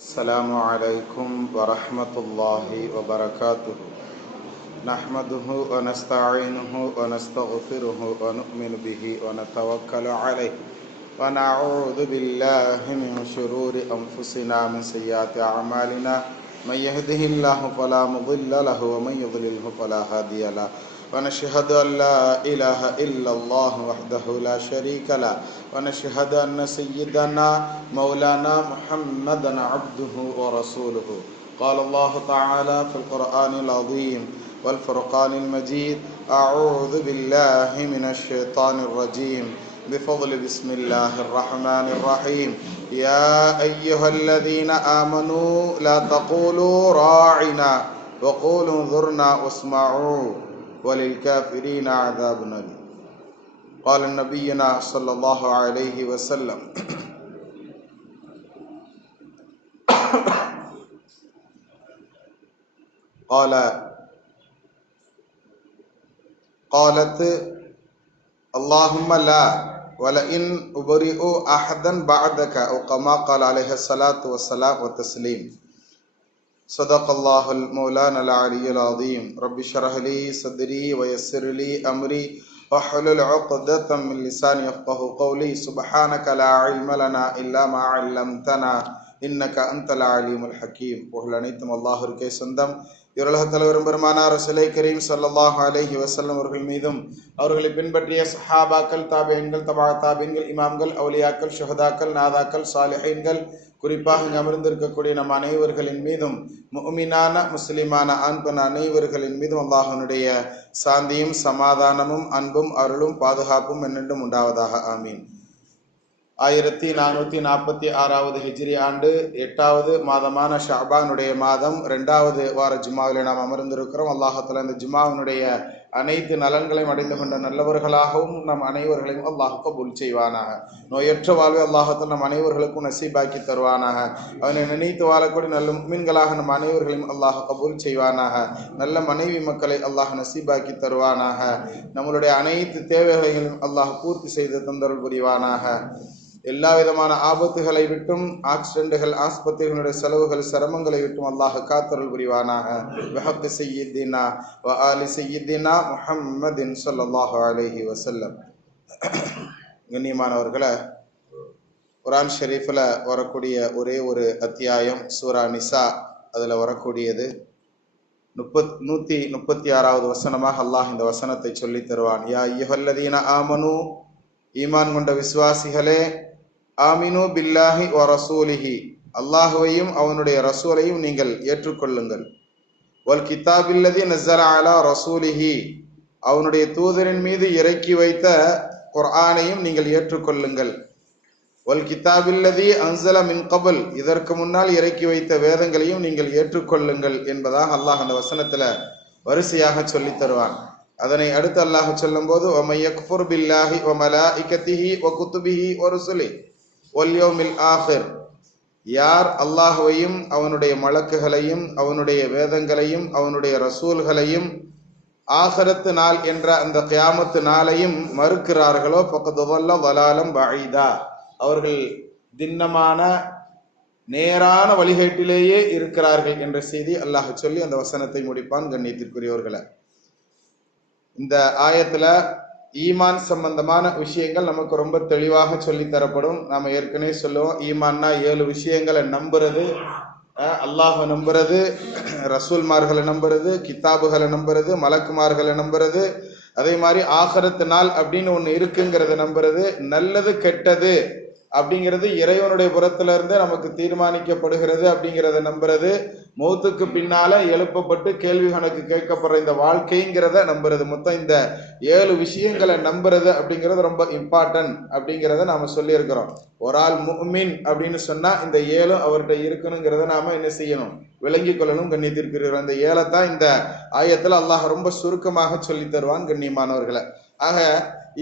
السلام عليكم ورحمة الله وبركاته. نحمده ونستعينه ونستغفره ونؤمن به ونتوكل عليه ونعوذ بالله من شرور أنفسنا من سيئات أعمالنا. من يهده الله فلا مضل له ومن يضلله فلا هادي له. ونشهد أن لا إله إلا الله وحده لا شريك له. ونشهد أن سيدنا مولانا محمدا عبده ورسوله. قال الله تعالى في القرآن العظيم والفرقان المجيد: أعوذ بالله من الشيطان الرجيم. بفضل بسم الله الرحمن الرحيم. يا أيها الذين آمنوا لا تقولوا راعنا وقولوا انظرنا واسمعوا وللكافرين عذاب أليم. قال نبينا صلى الله عليه وسلم: قالت اللهم لا ولئن أبرئ أحدا بعدك أو كما قال عليه الصلاة والسلام والتسليم. صدق الله المولانا العلي العظيم. رب اشرح لي صدري ويسر لي أمري واحلل عقدة من لساني يفقهوا قولي. سبحانك لا علم لنا إلا ما علمتنا إنك أنت العليم الحكيم. புகழனைத்தும் அல்லாஹ்விற்கே சொந்தம். இவ்வுலக தலைவரும் பெருமானார் ரசூலை கரீம் ஸல்லல்லாஹு அலைஹி வஸல்லம் அவர்கள் மீதும் அவர்களை பின்பற்றிய சஹாபாக்கள், தாபிஈன்கள், தபா தாபிஈன்கள், இமாம்கள், அவுலியாக்கள், ஷுஹதாக்கள், நாதாக்கள், சாலிஹீன்கள், குறிப்பாக இங்கு அமர்ந்திருக்கக்கூடிய நம் அனைவர்களின் மீதும், முஃமினான முஸ்லிமான ஆண் பெண் அனைவர்களின் மீதும் அல்லாஹ்வினுடைய சாந்தியும் சமாதானமும் அன்பும் அருளும் பாதுகாப்பும் என்னென்றும் உண்டாவதாக. ஆமீன். 1446 ஹிஜ்ரி ஆண்டு 8வது மாதமான ஷஅபானுடைய மாதம் 2வது வார ஜும்மாவில் நாம் அமர்ந்திருக்கிறோம். அல்லாஹ்தாலா இந்த ஜும்மாவினுடைய அனைத்து நலன்களையும் அடைந்து கொண்ட நல்லவர்களாகவும் நம் அனைவர்களையும் அல்லாஹ் கபூல் செய்வானாக. நோயற்ற வாழ்வை அல்லாஹ்தாலா நம் அனைவர்களுக்கும் நசீபாக்கி தருவானாக. அவனை நினைத்து வாழக்கூடிய நல்ல முஃமின்களாக நம் அனைவர்களையும் அல்லாஹ் கபூல் செய்வானாக. நல்ல மனைவி மக்களை அல்லாஹ் நசீபாக்கி தருவானாக. நம்மளுடைய அனைத்து தேவைகளையும் அல்லாஹ் பூர்த்தி செய்து தந்தருள் புரிவானாக. எல்லா விதமான ஆபத்துகளை விட்டும், ஆக்சிடென்ட்டுகள், ஆஸ்பத்திரிகளுடைய செலவுகள், சிரமங்களை விட்டும் அல்லாஹ் காத்தருள் புரிவானாக. பிஹக்கி சய்யிதினா வ ஆலி சய்யிதினா முஹம்மதின் ஸல்லல்லாஹு அலைஹி வஸல்லம். கண்ணியமானவர்களே, குர்ஆன் ஷரீஃபில் வரக்கூடிய ஒரே ஒரு அத்தியாயம் சூரா நிசா. அதில் வரக்கூடியது 136வது வசனமாக அல்லாஹ் இந்த வசனத்தை சொல்லி தருவான். யா அய்யுஹல்லதீன ஆமனு, ஈமான் கொண்ட விசுவாசிகளே, ஆமினு பில்லாஹி வ ரசூலிஹி, அல்லாஹுவையும் அவனுடைய ரசூலையும் நீங்கள் ஏற்றுக்கொள்ளுங்கள். வல் கிதாபில்லதி நஸல அலா ரசூலிஹி, அவனுடைய தூதரின் மீது இறக்கி வைத்த குர்ஆனையும் நீங்கள் ஏற்றுக்கொள்ளுங்கள். வல் கிதாபில்லதி அன்ஸல மின் கபல், இதற்கு முன்னால் இறக்கி வைத்த வேதங்களையும் நீங்கள் ஏற்றுக்கொள்ளுங்கள் என்பதாக அல்லாஹ் அந்த வசனத்துல வரிசையாக சொல்லி தருவான். அதனை அடுத்து அல்லாஹ் சொல்லும் போது, வமை யக்ஃபுர் பில்லாஹி வ மலாயிகத்திஹி வ குதுபிஹி வ ருசுலிஹி வல் யௌமில் ஆகிர், யார் அல்லாஹ்வையும் அவனுடைய மலக்குகளையும் அவனுடைய வேதங்களையும் அவனுடைய ரசூல்களையும் ஆகிரத்து நாள் என்ற அந்த கியாமத்து நாளையும் மறுக்கிறார்களோ ஃபக்கத் ضل ضلالا بعيدا, அவர்கள் திண்ணமான நேரான வழிகேட்டிலேயே இருக்கிறார்கள் என்ற செய்தி அல்லாஹ் சொல்லி அந்த வசனத்தை முடிப்பான். கண்ணியத்திற்குரியவர்களே, இந்த ஆயத்துல ஈமான் சம்பந்தமான விஷயங்கள் நமக்கு ரொம்ப தெளிவாக சொல்லி தரப்படும். நாம ஏற்கனவே சொல்லுவோம், ஈமான்னா 7 விஷயங்களை நம்புறது, அல்லாஹ் நம்புறது, ரசூல்மார்களை நம்புறது, கிதாபுகளை நம்புறது, மலக்குமார்களை நம்புறது, அதே மாதிரி ஆகிரத்து நாள் அப்படின்னு ஒண்ணு இருக்குங்கிறத நம்புறது, நல்லது கெட்டது அப்படிங்கிறது இறைவனுடைய புறத்துல இருந்து நமக்கு தீர்மானிக்கப்படுகிறது அப்படிங்கிறத நம்புறது, மௌத்துக்கு பின்னால எழுப்பப்பட்டு கேள்வி கணக்கு கேட்கப்படுற இந்த வாழ்க்கைங்கிறத நம்புறது. மொத்தம் இந்த 7 விஷயங்களை நம்புறது அப்படிங்கிறது ரொம்ப இம்பார்ட்டன்ட் அப்படிங்கிறத நாம சொல்லி இருக்கிறோம். ஒரு ஆள் முஃமின் அப்படின்னு சொன்னா இந்த 7 அவர்கிட்ட இருக்கணுங்கிறத நாம என்ன செய்யணும், விளங்கி கொள்ளணும். கண்ணியத்திற்குரிய இந்த 7 தான் இந்த ஆயத்துல அல்லாஹ் ரொம்ப சுருக்கமாக சொல்லி தருவான். கண்ணியமானவர்களை, ஆக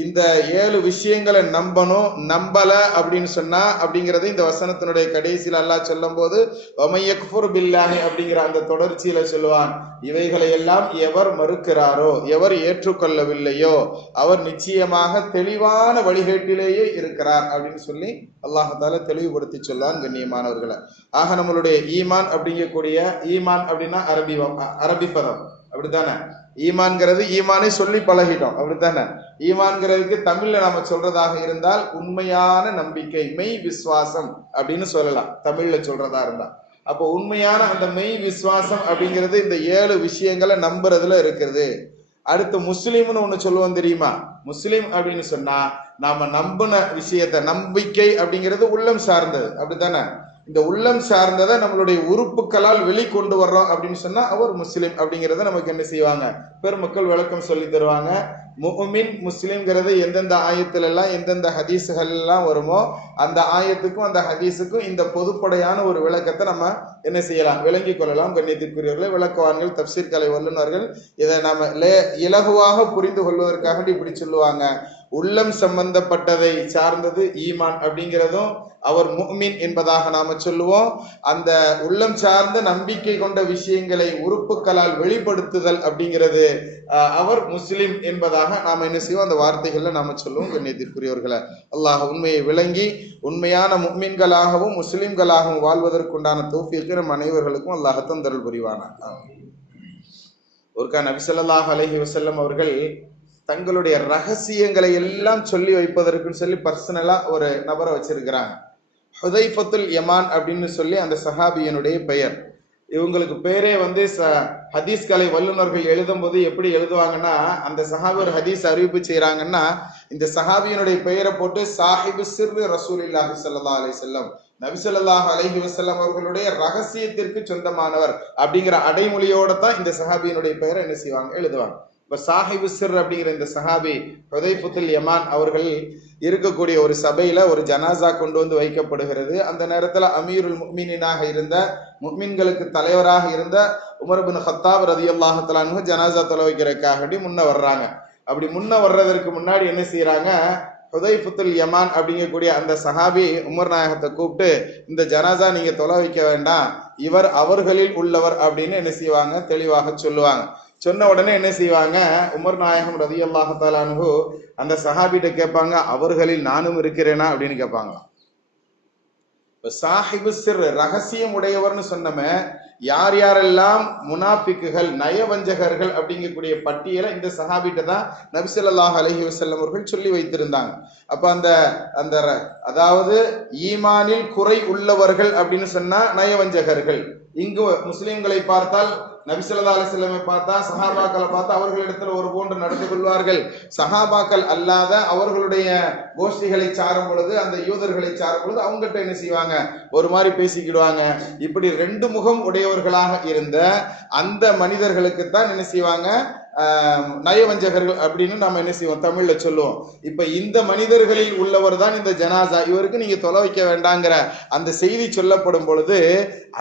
இந்த 7 விஷயங்களை நம்பணும். நம்பல அப்படின்னு சொன்னா அப்படிங்கறது இந்த வசனத்தினுடைய கடைசியில் அல்லாஹ் சொல்லும் போது வமையக்ஃபுர் பில்லாஹி அப்படிங்கிற அந்த தொடர்ச்சியில சொல்லுவான், இவைகளை எல்லாம் எவர் மறுக்கிறாரோ, எவர் ஏற்றுக்கொள்ளவில்லையோ அவர் நிச்சயமாக தெளிவான வழிகேட்டிலேயே இருக்கிறார் அப்படின்னு சொல்லி அல்லாஹால தெளிவுபடுத்தி சொல்லுவான். கண்ணியமானவர்களை, ஆக நம்மளுடைய ஈமான் அப்படிங்கக்கூடிய, ஈமான் அப்படின்னா அரபி பதம் அப்படித்தானே. ஈமான்கிறது ஈமானை சொல்லி பழகிட்டோம் அப்படித்தானே. ஈமான்கிறதுக்கு தமிழ்ல நாம சொல்றதாக இருந்தால் உண்மையான நம்பிக்கை, மெய் விசுவாசம் அப்படின்னு சொல்லலாம் தமிழ்ல சொல்றதா இருந்தா. அப்போ உண்மையான அந்த மெய் விசுவாசம் அப்படிங்கிறது இந்த 7 விஷயங்களை நம்புறதுல இருக்குது. அடுத்து முஸ்லீம்னு ஒண்ணு சொல்லுவோம் தெரியுமா. முஸ்லீம் அப்படின்னு சொன்னா நாம நம்பின விஷயத்த, நம்பிக்கை அப்படிங்கிறது உள்ளம் சார்ந்தது அப்படித்தானே. இந்த உள்ளம் சார்ந்ததை நம்மளுடைய உறுப்புகளால் வெளிக்கொண்டு வர்றோம் அப்படின்னு சொன்னா அவர் முஸ்லிம் அப்படிங்கிறத நமக்கு என்ன செய்வாங்க, பெருமக்கள் விளக்கம் சொல்லி தருவாங்க. முஃமின் முஸ்லிம்ங்கிறது எந்தெந்த ஆயத்துல எல்லாம் எந்தெந்த ஹதீஸுகள் எல்லாம் வருமோ அந்த ஆயத்துக்கும் அந்த ஹதீஸுக்கும் இந்த பொதுப்படையான ஒரு விளக்கத்தை நம்ம என்ன செய்யலாம், விளங்கி கொள்ளலாம். கண்ணியத்திற்குரியவர்களே, விளக்குவார்கள், தப்சீர் கலை வல்லுநர்கள் இதை நாம இலகுவாக புரிந்து கொள்வதற்காக இப்படி சொல்லுவாங்க. உள்ளம் சம்பந்தப்பட்டதை சார்ந்தது ஈமான் அப்படிங்கிறதும் அவர் முஃமின் என்பதாக நாம சொல்லுவோம். அந்த உள்ளம் சார்ந்த நம்பிக்கை கொண்ட விஷயங்களை உறுப்புகளால் வெளிப்படுத்துதல் அப்படிங்கிறது அவர் முஸ்லிம் என்பதாக நாம என்ன செய்வோம், அந்த வார்த்தைகள்ல நாம சொல்லுவோம். கண்ணியத்திற்குரியவர்களை, அல்லாஹ் உண்மையை விளங்கி உண்மையான முஃமின்களாகவும் முஸ்லிம்களாகவும் வாழ்வதற்குண்டான தௌஃபீக் நம் அனைவர்களுக்கும் அல்லாஹ் தந்தருள் புரிவானார். ஒருக்கா நபி ஸல்லல்லாஹு அலைஹி வஸல்லம் அவர்கள் தங்களுடைய ரகசியங்களை எல்லாம் சொல்லி வைப்பதற்குன்னு சொல்லி பர்சனலா ஒரு நபரை வச்சிருக்கிறாங்க. ஹுதைஃபத்துல் யமான் அப்படின்னு சொல்லி அந்த சஹாபியனுடைய பெயர். இவங்களுக்கு பேரே வந்து ஹதீஸ் கலை வல்லுநர்கள் எழுதும் போது எப்படி எழுதுவாங்கன்னா, அந்த சஹாபி ஒரு ஹதீஸ் அறிவிப்பு செய்யறாங்கன்னா இந்த சஹாபியனுடைய பெயரை போட்டு சாஹிபு சிர்ரு ரசூலுல்லாஹி ஸல்லல்லாஹு அலைஹி வஸல்லம், நபி ஸல்லல்லாஹு அலைஹி வஸல்லம் அவர்களுடைய ரகசியத்திற்கு சொந்தமானவர் அப்படிங்கிற அடைமொழியோட தான் இந்த சஹாபியனுடைய பெயரை என்ன செய்வாங்க, எழுதுவாங்க. இப்ப சாஹிபு சிர் அப்படிங்கிற இந்த சஹாபி ஹுதைஃபத்துல் யமான் அவர்கள் இருக்கக்கூடிய ஒரு சபையில ஒரு ஜனாசா கொண்டு வந்து வைக்கப்படுகிறது. அந்த நேரத்துல அமீருல் முஃமினீனாக இருந்த, முஃமின்களுக்கு தலைவராக இருந்த உமர் இப்னு கத்தாப் ரலியல்லாஹு தஆலா அன்ஹு ஜனாசா தொலை வைக்கிறதுக்காக முன்ன வர்றாங்க. அப்படி முன்ன வர்றதற்கு முன்னாடி என்ன செய்யறாங்க, ஹுதைஃபத்துல் யமான் அப்படிங்கக்கூடிய அந்த சஹாபி உமர் நாயகத்தை கூப்பிட்டு, இந்த ஜனாசா நீங்க தொலை வைக்க வேண்டாம், இவர் அவர்களில் உள்ளவர் அப்படின்னு என்ன செய்வாங்க, தெளிவாக சொல்லுவாங்க. சொன்ன உடனே என்ன செய்வாங்க, உமர் நாயகம் ரலியல்லாஹு தஆலா அன்ஹு அந்த சஹாபிட்ட கேட்பாங்க, அவர்களில் நானும் இருக்கிறேனா அப்படின்னு கேட்பாங்களாம். சாஹிபு சிர், ரகசியம் உடையவர்னு சொன்னமே, யார் யாரெல்லாம் முனாஃபிக்குகள், நயவஞ்சகர்கள் அப்படிங்கக்கூடிய பட்டியலை இந்த சஹாபிட்ட தான் நபி ஸல்லல்லாஹு அலைஹி வஸல்லம் அவர்கள் சொல்லி வைத்திருந்தாங்க. அப்ப அந்த அந்த அதாவது ஈமானில் குறை உள்ளவர்கள் அப்படின்னு சொன்னா நயவஞ்சகர்கள். இங்கு முஸ்லிம்களை பார்த்தால், நபி ஸல்லல்லாஹு அலைஹி வஸல்லம் பார்த்தா, சஹாபாக்களை பார்த்தா அவர்களிடத்துல ஒரு போன்று நடந்து கொள்வார்கள். சஹாபாக்கள் அல்லாத அவர்களுடைய கோஷ்டிகளை சாரும் பொழுது, அந்த யூதர்களை சாரும் பொழுது அவங்ககிட்ட என்ன செய்வாங்க, ஒரு மாதிரி பேசிக்கிடுவாங்க. இப்படி 2 முகம் உடையவர்களாக இருந்த அந்த மனிதர்களுக்கு தான் என்ன செய்வாங்க, நயவஞ்சகர்கள் அப்படின்னு நம்ம என்ன செய்வோம், தமிழ்ல சொல்லுவோம். இப்ப இந்த மனிதர்களில் உள்ளவர் தான் இந்த ஜனாசா, இவருக்கு நீங்க தொலை வைக்க வேண்டாங்கிற அந்த செய்தி சொல்லப்படும் பொழுது,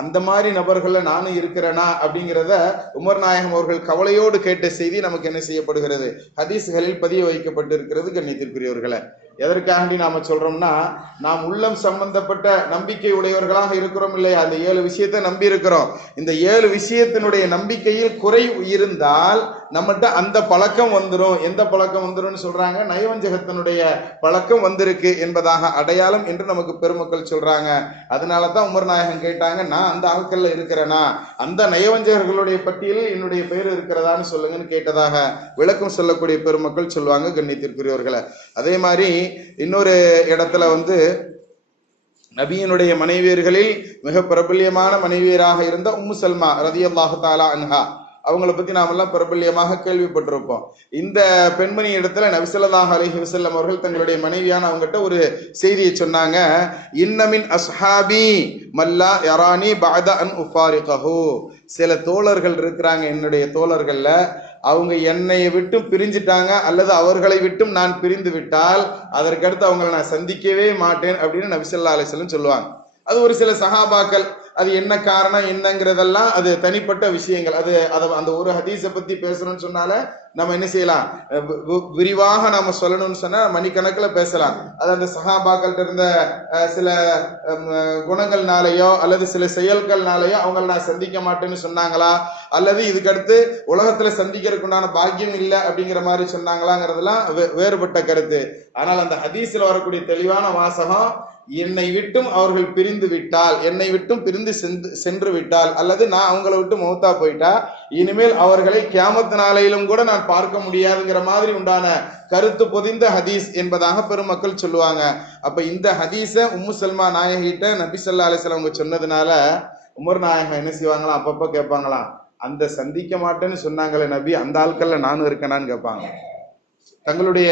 அந்த மாதிரி நபர்கள்ல நானும் இருக்கிறேனா அப்படிங்கிறத உமர் நாயகம் அவர்கள் கவலையோடு கேட்ட செய்தி நமக்கு என்ன செய்யப்படுகிறது, ஹதீஸ்களில் பதிய வைக்கப்பட்டிருக்கிறது. கண்ணியத்திற்குரியவர்களை, எதற்காக நாம சொல்றோம்னா, நாம் உள்ளம் சம்பந்தப்பட்ட நம்பிக்கை உடையவர்களாக இருக்கிறோம் இல்லையா, அந்த 7 விஷயத்தை நம்பி இருக்கிறோம். இந்த 7 விஷயத்தினுடைய நம்பிக்கையில் குறை இருந்தால் நம்மகிட்ட அந்த பழக்கம் வந்துடும். எந்த பழக்கம் வந்துடும் சொல்றாங்க, நயவஞ்சகத்தினுடைய பழக்கம் வந்திருக்கு என்பதாக அடையாளம் என்று நமக்கு பெருமக்கள் சொல்றாங்க. அதனாலதான் உமர் நாயகம் கேட்டாங்க, நான் அந்த ஆட்கள்ல இருக்கிறேனா, அந்த நயவஞ்சகர்களுடைய பட்டியலில் என்னுடைய பெயர் இருக்கிறதான்னு சொல்லுங்கன்னு கேட்டதாக விளக்கம் சொல்லக்கூடிய பெருமக்கள் சொல்லுவாங்க. கண்ணியத்திற்குரியவர்களை, அதே மாதிரி இன்னொரு இடத்துல வந்து நபியினுடைய மனைவியர்களில் மிக பிரபல்யமான மனைவியராக இருந்த உம்மு சல்மா ரலியல்லாஹு தஆலா அன்ஹா, அவங்கள பத்தி நாம எல்லாம் பிரபல்யமாக கேள்விப்பட்டிருப்போம். இந்த பெண்மணி இடத்துல நபி ஸல்லல்லாஹு அலைஹி வஸல்லம் அவர்கள் தங்களுடைய மனைவியான அவங்ககிட்ட ஒரு செய்தியை சொன்னாங்க. இன்னமின் அஸ்ஹாபி மல்லா யரானி பஅத அன் உஃபாரிகஹு, சில தோழர்கள் இருக்கிறாங்க என்னுடைய தோழர்கள்ல, அவங்க என்னை விட்டு பிரிஞ்சிட்டாங்க அல்லது அவர்களை விட்டும் நான் பிரிந்து விட்டால் அதற்கடுத்து அவங்களை நான் சந்திக்கவே மாட்டேன் அப்படின்னு நபி ஸல்லல்லாஹு அலைஹி வஸல்லம் சொல்லுவாங்க. அது ஒரு சில சஹாபாக்கள் அது என்ன காரணம் என்னங்கிறதெல்லாம் அது தனிப்பட்ட விஷயங்கள். அது அந்த ஒரு ஹதீஸை பத்தி பேசணும்னு சொன்னால நம்ம என்ன செய்யலாம், விரிவாக நாம சொல்லணும்னு சொன்னா மணிக்கணக்கில் பேசலாம். அது அந்த சஹாபாக்கள்கிட்ட இருந்த சில குணங்கள்னாலேயோ அல்லது சில செயல்கள்னாலேயோ அவங்களை நான் சந்திக்க மாட்டேன்னு சொன்னாங்களா, அல்லது இதுக்கடுத்து உலகத்துல சந்திக்கிறதுக்கு உண்டான பாக்கியம் இல்லை அப்படிங்கிற மாதிரி சொன்னாங்களாங்கிறதுலாம் வேறுபட்ட கருத்து. ஆனால் அந்த ஹதீஸ்ல வரக்கூடிய தெளிவான வாசகம், என்னை விட்டும் அவர்கள் பிரிந்து விட்டால், என்னை விட்டும் பிரிந்து சென்று விட்டால், அல்லது நான் அவங்களை விட்டு மௌத்தா போயிட்டா இனிமேல் அவர்களை கியாமத் நாளையிலும் கூட நான் பார்க்க முடியாதுங்கிற மாதிரி உண்டான கருத்து பொதிந்த ஹதீஸ் என்பதாக பெருமக்கள் சொல்லுவாங்க. அப்ப இந்த ஹதீஸ உம்மு சல்மா நாயகிட்ட நபி ஸல்லல்லாஹு அலைஹி வஸல்லம் அவங்க சொன்னதுனால உமர் நாயகம் என்ன செய்வாங்களாம், அப்பப்ப கேட்பாங்களாம், அந்த சந்திக்க மாட்டேன்னு சொன்னாங்களே நபி, அந்த ஆட்கள்ல நானும் இருக்கேனான்னு கேட்பாங்க. தங்களுடைய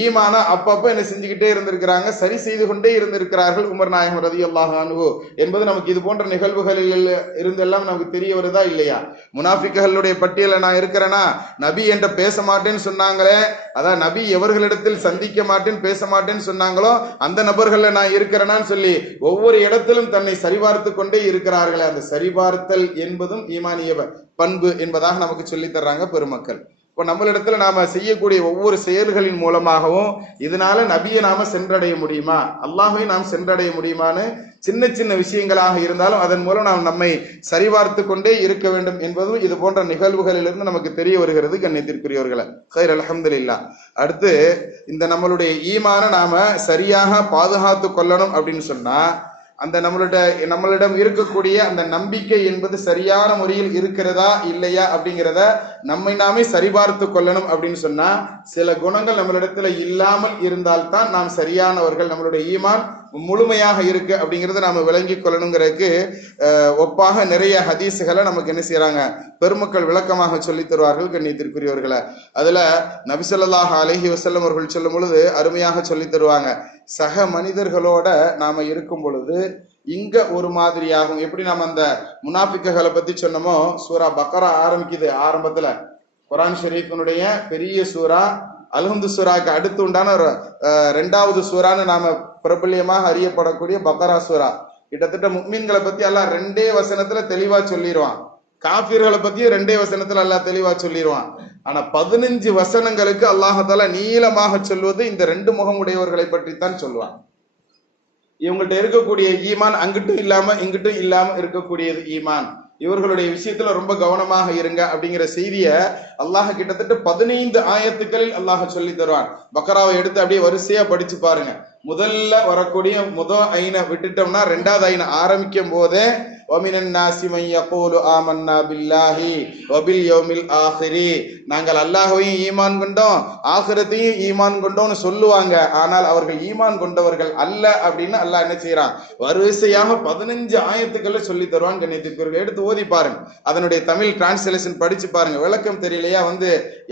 ஈமான அப்பப்ப என்ன செஞ்சுக்கிட்டே இருந்திருக்கிறாங்க, சரி செய்து கொண்டே இருந்திருக்கிறார்கள் உமர் நாயகம் ரலியல்லாஹு அன்ஹு என்பது நமக்கு இது போன்ற நிகழ்வுகளில் இருந்தெல்லாம் நமக்கு தெரிய வருதா இல்லையா? முனாஃபிக்குகளுடைய பட்டியல நான் இருக்கிறேனா, நபி என்ற பேச மாட்டேன்னு சொன்னாங்களே, அதான் நபி எவர்களிடத்தில் சந்திக்க மாட்டேன்னு பேச மாட்டேன்னு சொன்னாங்களோ அந்த நபர்கள்ல நான் இருக்கிறேனான்னு சொல்லி ஒவ்வொரு இடத்திலும் தன்னை சரிபார்த்து கொண்டே இருக்கிறார்களே, அந்த சரிபார்த்தல் என்பதும் ஈமானிய பண்பு என்பதாக நமக்கு சொல்லி தர்றாங்க பெருமக்கள். இப்போ நம்மளிடத்துல நாம செய்யக்கூடிய ஒவ்வொரு செயல்களின் மூலமாகவும் இதனால நபியை நாம சென்றடைய முடியுமா, அல்லாஹை நாம் சென்றடைய முடியுமான்னு சின்ன சின்ன விஷயங்களாக இருந்தாலும் அதன் மூலம் நாம் நம்மை சரிபார்த்து கொண்டே இருக்க வேண்டும் என்பதும் இது போன்ற நிகழ்வுகளிலிருந்து நமக்கு தெரிய வருகிறது. கண்ணியத்திற்குரியவர்களை கைர் அல்ஹம்துலில்லாஹ். அடுத்து இந்த நம்மளுடைய ஈமான நாம சரியாக பாதுகாத்து கொள்ளணும் அப்படின்னு சொன்னா அந்த நம்மளிடம் இருக்கக்கூடிய அந்த நம்பிக்கை என்பது சரியான முறையில் இருக்கிறதா இல்லையா அப்படிங்கிறத நம்மை நாமே சரிபார்த்து கொள்ளணும். அப்படின்னு சொன்னா சில குணங்கள் நம்மளிடத்துல இல்லாமல் இருந்தால்தான் நாம் சரியானவர்கள், நம்மளுடைய ஈமான் முழுமையாக இருக்கு அப்படிங்கிறத நாம விளங்கி கொள்ளணுங்கிறதுக்கு ஒப்பாக நிறைய ஹதீஸுகளை நமக்கு என்ன செய்யறாங்க, பெருமக்கள் விளக்கமாக சொல்லி தருவார்கள். கண்ணியத்திற்குரியவர்களை அதுல நபி ஸல்லல்லாஹு அலைஹி வஸல்லம் அவர்கள் சொல்லும் பொழுது அருமையாக சொல்லி தருவாங்க, சக மனிதர்களோட நாம இருக்கும் பொழுது இங்க ஒரு மாதிரியாகும். எப்படி நம்ம அந்த முனாஃபிக்குகளை பத்தி சொன்னோமோ, சூரா பக்கரா ஆரம்பிக்குது. ஆரம்பத்துல குர்ஆன் ஷரீஃபினுடைய பெரிய சூரா அல்ஹம்து சூராக்கு அடுத்து உண்டான ரெண்டாவது சூரான்னு நாம பிரபல்யமாக அறியப்படக்கூடிய பக்கரா சூரா. கிட்டத்தட்ட முஃமின்களை பத்தி அல்லாஹ் 2 வசனத்துல தெளிவா சொல்லிடுவான், காஃபிர்களை பத்தியும் 2 வசனத்துல அல்லாஹ் தெளிவா சொல்லிடுவான். ஆனா 15 வசனங்களுக்கு அல்லாஹால நீளமாக சொல்வது இந்த 2 முகமுடையவர்களை பற்றி தான் சொல்லுவான். இவங்கள்ட்ட இருக்கக்கூடிய ஈமான் அங்கிட்டும் இல்லாம இங்கிட்டும் இல்லாம இருக்கக்கூடியது ஈமான், இவர்களுடைய விஷயத்துல ரொம்ப கவனமாக இருங்க அப்படிங்கிற செய்தியை அல்லாஹ் கிட்டத்தட்ட 15 ஆயத்துக்களில் அல்லாஹ் சொல்லி தருவான். பக்கராவை எடுத்து அப்படியே வரிசையா படிச்சு பாருங்க. முதல்ல வரக்கூடிய ஐனை விட்டுட்டோம்னா 2வது ஐனை ஆரம்பிக்கும் போதே வமினன் நாஸி மன் யகூலு ஆமன்னா பில்லாஹி வபில் யௌமில் ஆஹிரி, நாங்கள் அல்லாஹ்வையும் ஈமான் கொண்டோம் ஆகிரத்தையும் ஈமான் கொண்டோம்னு சொல்லுவாங்க, ஆனால் அவர்கள் ஈமான் கொண்டவர்கள் அல்ல அப்படின்னு அல்லாஹ் என்ன செய்யறான், வரிசையாக 15 ஆயத்துக்களை சொல்லி தருவான். கண்ணியத்திற்கு எடுத்து ஓதி பாருங்க, அதனுடைய தமிழ் டிரான்ஸ்லேஷன் படிச்சு பாருங்க. விளக்கம் தெரியலையா,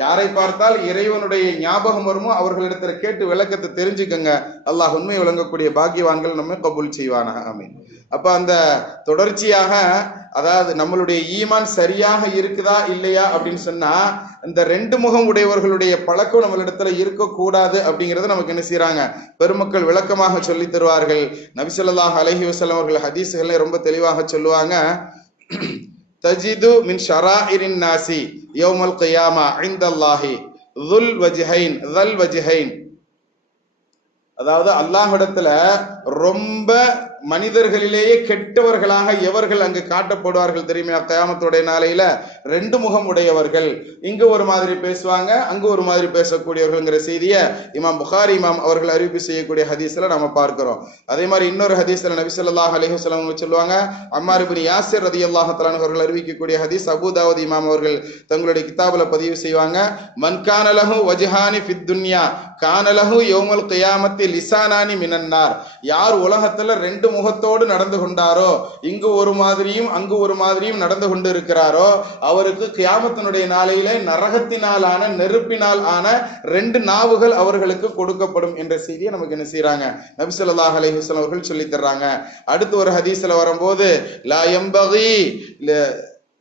யாரை பார்த்தால் இறைவனுடைய ஞாபகம் வருமோ அவர்களிடத்துல கேட்டு விளக்கத்தை தெரிஞ்சுக்கங்க. அல்லாஹ் உண்மை விளங்கக்கூடிய பாக்கியவான்கள் நம்ம கபூல் செய்வானாக. ஆமீன். அப்ப அந்த தொடர்ச்சியாக அதாவது நம்மளுடைய ஈமான் சரியாக இருக்குதா இல்லையா அப்படின்னு சொன்னா இந்த 2 முகம் உடையவர்களுடைய பழக்கம் நம்மளிடத்துல இருக்கக்கூடாது அப்படிங்கறத நமக்கு என்ன செய்யறாங்க, பெருமக்கள் விளக்கமாக சொல்லி தருவார்கள். நபி ஸல்லல்லாஹு அலைஹி வஸல்லம் அவர்கள் ஹதீஸ்களை ரொம்ப தெளிவாக சொல்லுவாங்க, தஜிது மின் ஷராஇரின் நாசி யௌமல் கியாமா இன்தல்லாஹி ذுல் வஜ்ஹைன் ذல் வஜ்ஹைன், அதாவது அல்லாஹ்விடத்துல ரொம்ப மனிதர்களிலேயே கெட்டவர்களாக எவர்கள் அங்கு காட்டப்படுவார்கள் தெரியுமா, கியாமத்துடைய நாளையில 2 முகம் உடையவர்கள், இங்கு ஒரு மாதிரி பேசுவாங்க அங்கு ஒரு மாதிரி பேசக்கூடியவர்கள்ங்கிற செய்தியை இமாம் புகாரி இமாம் அவர்கள் அறிவிப்பு செய்யக்கூடிய ஹதீஸ்ல நம்ம பார்க்கிறோம். அதே மாதிரி இன்னொரு ஹதீஸ்ல நபி ஸல்லல்லாஹு அலைஹி வஸல்லம் சொல்லுவாங்க, அம்மார் இப்னு யாசிர் ரலியல்லாஹு தஆலா அவர்கள் அறிவிக்கக்கூடிய ஹதீஸ் அபூ தாவூத் இமாம் அவர்கள் தங்களுடைய கிதாபுல பதிவு செய்வாங்க, மன் கான லஹு வஜ்ஹானி ஃபித் துன்யா கான லஹு யௌமல் கியாமத்தி லிசானானி மினன் நார், யார் உலகத்துல 2 முகத்தோடு நடந்து கொண்டாரோ, இங்கு ஒரு மாதிரியும் அங்கு ஒரு மாதிரியும் நடந்து கொண்டு இருக்கிறாரோ, அவருக்கு கியாமத்தினுடைய நாளையிலே நரகத்தினால் நெருப்பினால் ஆன 2 நாவுகள் அவர்களுக்கு கொடுக்கப்படும் என்ற செய்தியை நமக்கு என்ன செய்யறாங்க, நபி ஸல்லல்லாஹு அலைஹி வஸல்லம் அவர்கள் சொல்லி தர்றாங்க. அடுத்து ஒரு ஹதீஸ்ல வரும்போது லா யம்பகி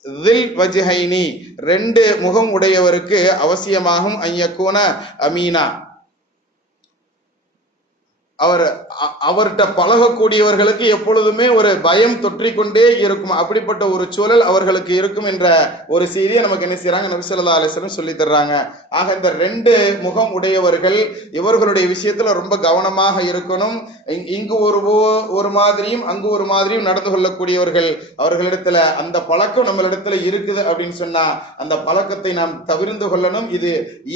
ذில் வஜ்ஹைனி, 2 முகம் உடையவருக்கு அவசியமாகும் ஐயக்கூன அமீனா, அவர்கிட்ட பழகக்கூடியவர்களுக்கு எப்பொழுதுமே ஒரு பயம் தொற்றிக்கொண்டே இருக்கும். அப்படிப்பட்ட ஒரு சூழல் அவர்களுக்கு இருக்கும் என்ற ஒரு செய்தியை நமக்கு என்ன செய்யறாங்க, நபி ஸல்லல்லாஹு அலைஹி வஸல்லம் சொல்லி தர்றாங்க. ஆக இந்த ரெண்டு முகம் உடையவர்கள் இவர்களுடைய விஷயத்துல ரொம்ப கவனமாக இருக்கணும். இங்கு ஒரு மாதிரியும் அங்கு ஒரு மாதிரியும் நடந்து கொள்ளக்கூடியவர்கள், அவர்களிடத்துல அந்த பழக்கம் நம்மளிடத்துல இருக்குது அப்படின்னு சொன்னா அந்த பழக்கத்தை நாம் தவிர்த்து கொள்ளணும். இது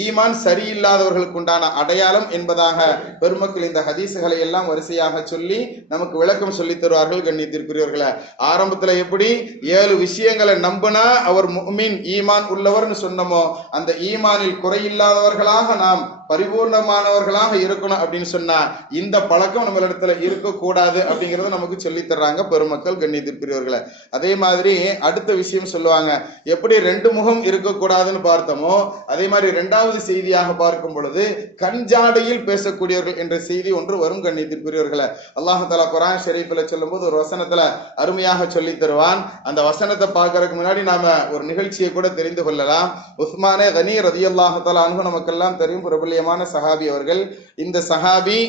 ஈமான் சரியில்லாதவர்களுக்கு உண்டான அடையாளம் என்பதாக பெருமக்கள் இந்த ஹதீசுகளை எல்லாம் வரிசையாக சொல்லி நமக்கு விளக்கம் சொல்லி தருவார்கள். கண்ணியத்திற்குரியவர்களே, ஆரம்பத்துல எப்படி 7 விஷயங்களை நம்பினா அவர் முஃமின் ஈமான் உள்ளவர்னு சொன்னமோ, அந்த ஈமானில் குறையில்லாதவர்களாக நாம் பரிபூர்ணமானவர்களாக இருக்கணும் அப்படின்னு சொன்னா இந்த பழக்கம் நம்மளிடத்துல இருக்கக்கூடாது அப்படிங்கறத நமக்கு சொல்லி தர்றாங்க பெருமக்கள். கண்ணியத்திற்குரியவர்களே, அதே மாதிரி அடுத்த விஷயம் சொல்லுவாங்க, எப்படி 2 முகம் இருக்கக்கூடாதுன்னு பார்த்தோமோ அதே மாதிரி 2வது செய்தியாக பார்க்கும் பொழுது கஞ்சாடையில் பேசக்கூடியவர்கள் என்ற செய்தி ஒன்று வரும். கண்ணியத்திற்குரியவர்களே, அல்லாஹ் தஆலா குர்ஆன் ஷரீஃபில் சொல்லும் போது ஒரு வசனத்துல அருமையாக சொல்லி தருவான். அந்த வசனத்தை பார்க்கறதுக்கு முன்னாடி நாம ஒரு நிகழ்ச்சியை கூட தெரிந்து கொள்ளலாம். உஸ்மானே கனி ரலியல்லாஹு தஆலா அன்ஹு நமக்கெல்லாம் தெரியும், பிரபல்யமான சஹாபி அவர்கள். இந்த சஹாபி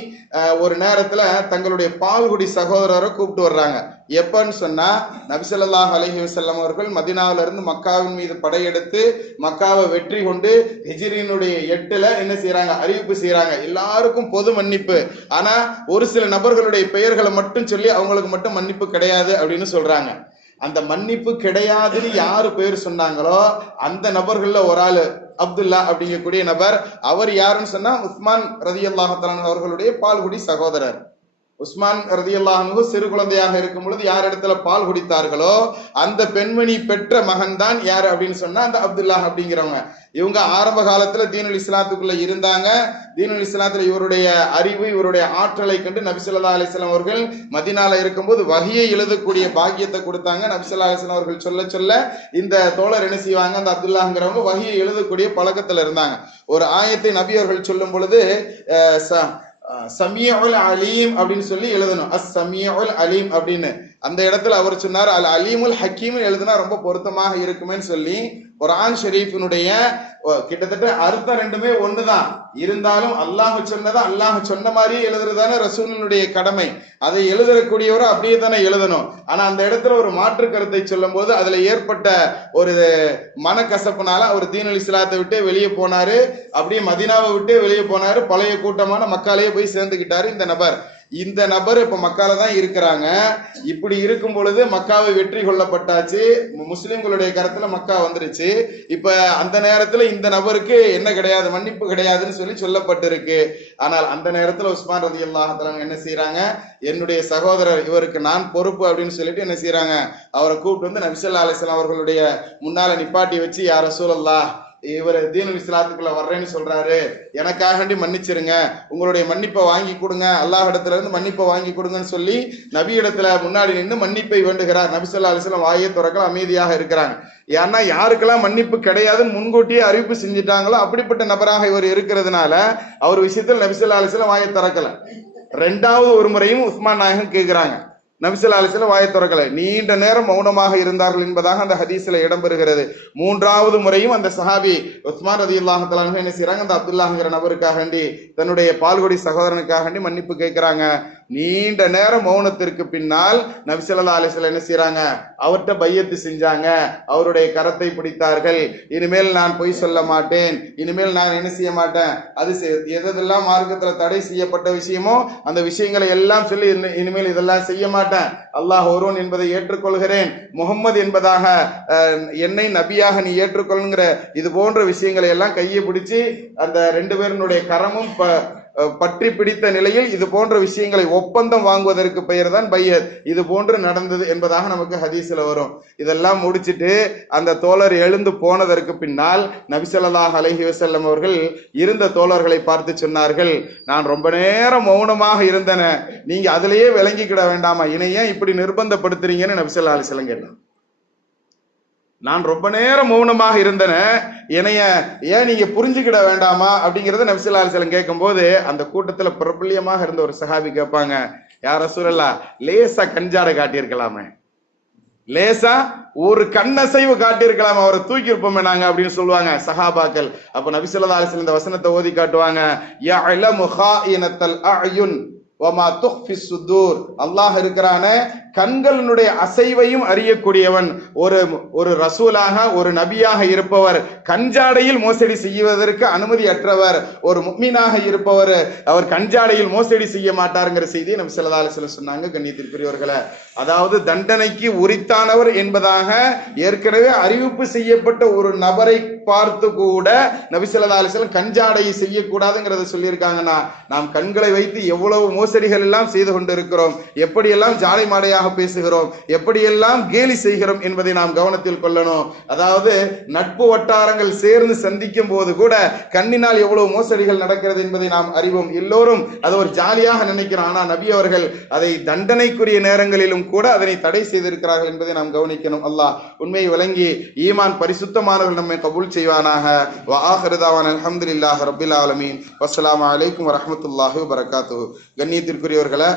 ஒரு நேரத்துல தங்களுடைய பால்குடி சகோதரரை கூப்பிட்டு வர்றாங்க. எப்பன்னு சொன்னா நபி ஸல்லல்லாஹு அலைஹி வஸல்லம் அவர்கள் மதீனாவில இருந்து மக்காவின் மீது படையெடுத்து மக்காவை வெற்றி கொண்டு ஹிஜ்ரியினுடைய 8ல என்ன செய்யறாங்க, அறிவிப்பு செய்யறாங்க, எல்லாருக்கும் பொது மன்னிப்பு. ஆனா ஒரு சில நபர்களுடைய பெயர்களை மட்டும் சொல்லி அவங்களுக்கு மட்டும் மன்னிப்பு கிடையாது அப்படின்னு சொல்றாங்க. அந்த மன்னிப்பு கிடையாதுன்னு யாரு பெயர் சொன்னாங்களோ அந்த நபர்கள்ல ஒரு ஆளு அப்துல்லா அப்படிங்கக்கூடிய நபர். அவர் யாருன்னு சொன்னா உஸ்மான் ரலியல்லாஹு தஆலா அவர்களுடைய பால்குடி சகோதரர். உஸ்மான் ரலியல்லாஹு அன்ஹு சிறு குழந்தையாக இருக்கும் பொழுது யார் இடத்துல பால் குடித்தார்களோ அந்த பெண்மணி பெற்ற மகன் தான் யாரு அப்படின்னு சொன்னா அந்த அப்துல்லா அப்படிங்கிறவங்க. இவங்க ஆரம்ப காலத்துல தீனுல் இஸ்லாத்துக்குள்ள இருந்தாங்க. தீனுல் இஸ்லாத்துல இவருடைய அறிவு இவருடைய ஆற்றலை கண்டு நபி ஸல்லல்லாஹு அலைஹி வஸல்லம் அவர்கள் மதீனால இருக்கும்போது வஹியை எழுதக்கூடிய பாக்கியத்தை கொடுத்தாங்க. நபி ஸல்லல்லாஹு அலைஹி வஸல்லம் அவர்கள் சொல்ல சொல்ல இந்த தோழர் என்ன செய்வாங்க, அந்த அப்துல்லாங்கிறவங்க வஹியை எழுதக்கூடிய பழக்கத்துல இருந்தாங்க. ஒரு ஆயத்தை நபி அவர்கள் சொல்லும் பொழுது சமீஉல் அலீம் அப்படின்னு சொல்லி எழுதணும். அஸ் சமீஉல் அலீம் அப்படின்னு அந்த இடத்துல அவர் சொன்னார், அல் அலீமுல் ஹக்கீம் எழுதுனா ரொம்ப பொருத்தமாக இருக்குமேன்னு சொல்லி குர்ஆன் ஷரீஃபினுடைய கிட்டத்தட்ட அர்த்தம் ரெண்டுமே ஒண்ணுதான். இருந்தாலும் அல்லாஹ் சொன்னதை அல்லாஹ் சொன்ன மாதிரியே எழுதுறதானே ரசூலுடைய கடமை. அதை எழுதக்கூடியவரை அப்படியே தானே எழுதணும். ஆனா அந்த இடத்துல ஒரு மாற்று கருத்தை சொல்லும் போது அதுல ஏற்பட்ட ஒரு மனக்கசப்புனால அவர் தீனுல் இஸ்லாத்தை விட்டு வெளியே போனாரு. அப்படியே மதீனாவை விட்டு வெளியே போனாரு. பழைய கூட்டமான மக்காலேயே போய் சேர்ந்துக்கிட்டாரு இந்த நபர். இந்த நபர் இப்ப மக்கால தான் இருக்கிறாங்க. இப்படி இருக்கும் பொழுது மக்காவை வெற்றி கொள்ளப்பட்டாச்சு, முஸ்லிம்களுடைய கருத்துல மக்கா வந்துருச்சு. இப்ப அந்த நேரத்துல இந்த நபருக்கு என்ன கிடையாது, மன்னிப்பு கிடையாதுன்னு சொல்லி சொல்லப்பட்டிருக்கு. ஆனால் அந்த நேரத்துல உஸ்மான் ரலியல்லாஹு தஆலா என்ன செய்யறாங்க, என்னுடைய சகோதரர் இவருக்கு நான் பொறுப்பு அப்படின்னு சொல்லிட்டு என்ன செய்யறாங்க, அவரை கூப்பிட்டு வந்து நபி ஸல்லல்லாஹு அலைஹி வஸல்லம் அவர்களுடைய முன்னால நிப்பாட்டி வச்சு, யா ரசூலல்லாஹ், இவர் தீனுல் இஸ்லாத்துக்குள்ள வர்றேன்னு சொல்றாரு, எனக்காக மன்னிச்சிருங்க, உங்களுடைய மன்னிப்பை வாங்கி கொடுங்க, அல்லாஹ் இடத்துல இருந்து மன்னிப்பை வாங்கி கொடுங்கன்னு சொல்லி நபி இடத்துல முன்னாடி நின்று மன்னிப்பை வேண்டுகிறார். நபி ஸல்லல்லாஹு அலைஹி வஸல்லம் வாயை திறக்கல, அமைதியாக இருக்கிறாங்க. ஏன்னா யாருக்கெல்லாம் மன்னிப்பு கிடையாதுன்னு முன்கூட்டியே அறிவிப்பு செஞ்சுட்டாங்களோ அப்படிப்பட்ட நபராக இவர் இருக்கிறதுனால அவர் விஷயத்தில் நபி ஸல்லல்லாஹு அலைஹி வஸல்லம் வாயை திறக்கல. 2வது ஒரு முறையும் உஸ்மான் நாயகம் கேட்கிறாங்க, நபி ஸல்லல்லாஹு அலைஹி வஸல்லம் வாயை திறக்கல, நீண்ட நேரம் மௌனமாக இருந்தார்கள் என்பதாக அந்த ஹதீஸ்ல இடம்பெறுகிறது. 3வது முறையும் அந்த சஹாபி உஸ்மான் ரலியல்லாஹு தஆலா அன்ஹு என்ன செய்றாங்க, அந்த அப்துல்லாஹ்ங்கிற நபருக்காக தன்னுடைய பால்குடி சகோதரனுக்காக மன்னிப்பு கேட்கிறாங்க. நீண்ட நேரம் மௌனத்திற்கு பின்னால் நபி ஸல்லல்லாஹு அலைஹி வஸல்லம் என்ன செய்றாங்க, அவர்கிட்ட பையத்து செஞ்சாங்க, அவருடைய கரத்தை பிடித்தார்கள். இனிமேல் நான் பொய் சொல்ல மாட்டேன், இனிமேல் நான் என்ன செய்ய மாட்டேன், அது எதெல்லாம் மார்க்கத்துல தடை செய்யப்பட்ட விஷயமோ அந்த விஷயங்களை எல்லாம் சொல்லி இனிமேல் இதெல்லாம் செய்ய மாட்டேன், அல்லாஹ் ஒருவன் என்பதை ஏற்றுக்கொள்கிறேன், முகம்மது என்பதாக என்னை நபியாக நீ ஏற்றுக்கொள்ளுங்கிற இது போன்ற விஷயங்களை எல்லாம் கையை பிடிச்சு அந்த 2 பேருடைய கரமும் பற்றி பிடித்த நிலையில் இது போன்ற விஷயங்களை ஒப்பந்தம் வாங்குவதற்கு பெயர் தான் பையத். இது போன்று நடந்தது என்பதாக நமக்கு ஹதீஸ்ல வரும். இதெல்லாம் முடிச்சிட்டு அந்த தோழர் எழுந்து போனதற்கு பின்னால் நபி ஸல்லல்லாஹு அலைஹி வஸல்லம் அவர்கள் இருந்த தோழர்களை பார்த்து சொன்னார்கள், நான் ரொம்ப நேரம் மௌனமாக இருந்தேன், நீங்க அதிலேயே விளங்கிக்கிட வேண்டாமா, இணைய இப்படி நிர்பந்தப்படுத்துறீங்கன்னு நபி ஸல்லல்லாஹு அலைஹி வஸல்லம் கேட்டான். நான் ரொம்ப நேரம் மௌனமாக இருந்தேன், என்னைய ஏன் நீங்க புரிஞ்சுக்கிட வேண்டாமா அப்படிங்கறத நபி ஸல்லல்லாஹு அலைஹி வஸல்லம் கேட்கும் போது அந்த கூட்டத்துல பிரபல்யமாக இருந்த ஒரு சஹாபி கேட்பாங்க, யா ரசூலல்லாஹ், லேசா கஞ்சாடை காட்டியிருக்கலாமே, லேசா ஒரு கண்ணசைவு காட்டியிருக்கலாம், அவரை தூக்கி இருப்போமே நாங்க அப்படின்னு சொல்லுவாங்க சஹாபாக்கள். அப்ப நபி ஸல்லல்லாஹு அலைஹி வஸல்லம் இந்த வசனத்தை ஓதி காட்டுவாங்க, யஅலமு ஹாயினத்தல் அயுன், வமா துஃபி சுதூர், அல்லாஹ் இருக்கிறானே கண்களினுடைய அசைவையும் அறியக்கூடியவன். ஒரு ரசூலாக ஒரு நபியாக இருப்பவர் கஞ்சாடையில் மோசடி செய்வதற்கு அனுமதி அற்றவர். ஒரு முஃமினாக இருப்பவர் அவர் கஞ்சாடையில் மோசடி செய்ய மாட்டாருங்கிற செய்தியை நபி ஸல்லல்லாஹு அலைஹி வஸல்லம் சொன்னாங்க. கண்ணியத்திற்குரியவர்களே, அதாவது தண்டனைக்கு உரித்தானவர் என்பதாக ஏற்கனவே அறிவிப்பு செய்யப்பட்ட ஒரு நபரை பார்த்து கூட நபி ஸல்லல்லாஹு அலைஹி வஸல்லம் கஞ்சாடையை செய்யக்கூடாதுங்கிறத சொல்லியிருக்காங்கன்னா, நாம் கண்களை வைத்து எவ்வளவு மோசடிகள் எல்லாம் செய்து கொண்டிருக்கிறோம், எப்படியெல்லாம் ஜாலை மாடையாக பேசுகிறோம், எப்படியெல்லாம் கேலி செய்கிறோம் என்பதை நாம் கவனத்தில் கொள்ளணும். அதாவது நட்பு வட்டாரங்கள் சேர்ந்து சந்திக்கும் போது கூட கண்ணினால் எவ்வளவு மோசடிகள் நடக்கிறது என்பதை நாம் அறிவோம். எல்லோரும் அதை ஒரு ஜாலியாக நினைக்கிறோம். ஆனா நபி அவர்கள் அதை தண்டனைக்குரிய நேரங்களிலும் கூட அதனை தடை செய்திருக்கிறார்கள் என்பதை நாம் கவனிக்கணும். அல்லாஹ் உண்மையை விளங்கி ஈமான் பரிசுத்தமானவர்கள் நம்மை கபூல் செய்வானாக. வ ஆகிரு தஅவானா அல்ஹம்துலில்லாஹி ரப்பில் ஆலமீன். வஸ்ஸலாமு அலைக்கும் வரஹ்மத்துல்லாஹி வபரகாத்துஹு. கண்ணியத்திற்குரியவர்களே,